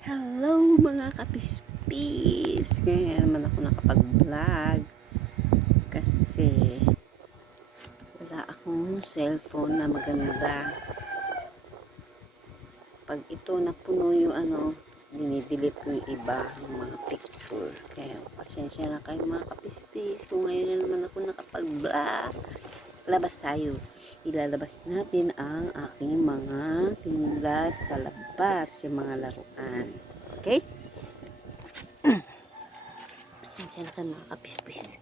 Hello mga kapispis! Ngayon naman ako nakapag-vlog kasi wala akong cellphone na maganda. Pag ito napuno yung dinidelete ko yung iba ng mga picture. Kaya pasensya na kayo mga kapispis kung ngayon na naman ako nakapag-vlog. Labas tayo. Ilalabas natin ang aking mga tinda sa labas, yung mga laruan. Okay? Pasensya na kayo mga kapispis.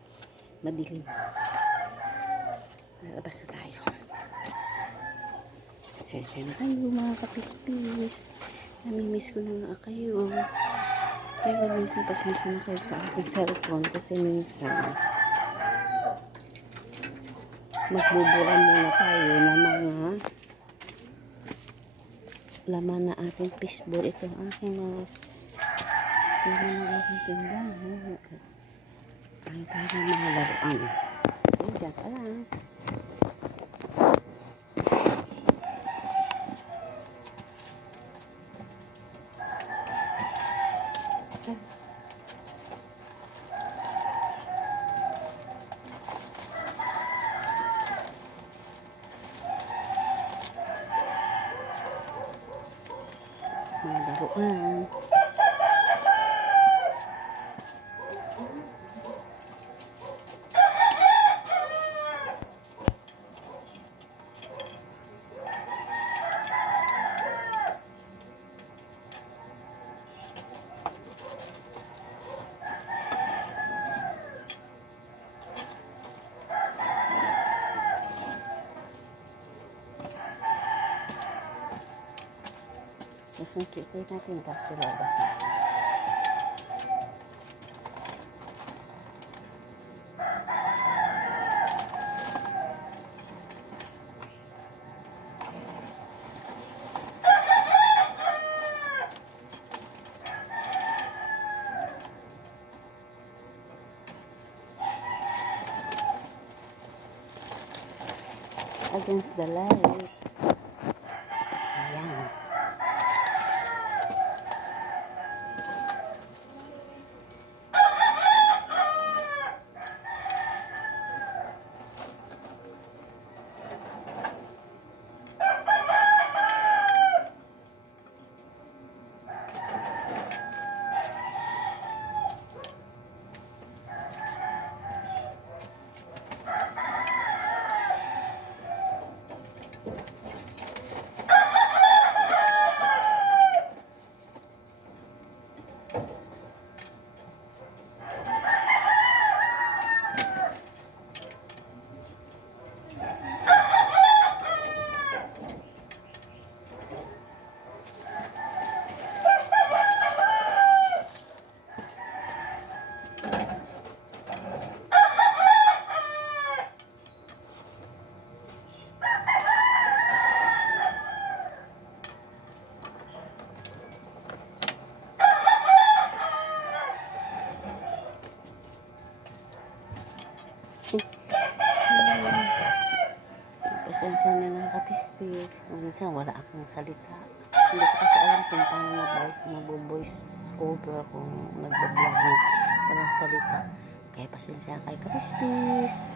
Madilim. Lalabas na tayo. Pasensya na kayo mga kapispis. Namimiss ko na nga kayo. Kaya minsan pasensya na kayo sa aking cellphone kasi minsan magbubura muna tayo ng mga laman na ating fishbowl. Ito ang aking mga laman ng aking tindahan. Ay, tayo mga laruan. Ay, dyan ka lang. Mga laruan. Mas nakikita natin tapos ilabas natin. Against the light. Ayan. Pasensya na ng kapispis. Minsan wala akong salita. Hindi ko kasi alam kung paano mag-voice over kung nag-vlog na walang salita. Kaya pasensya kayo kapispis.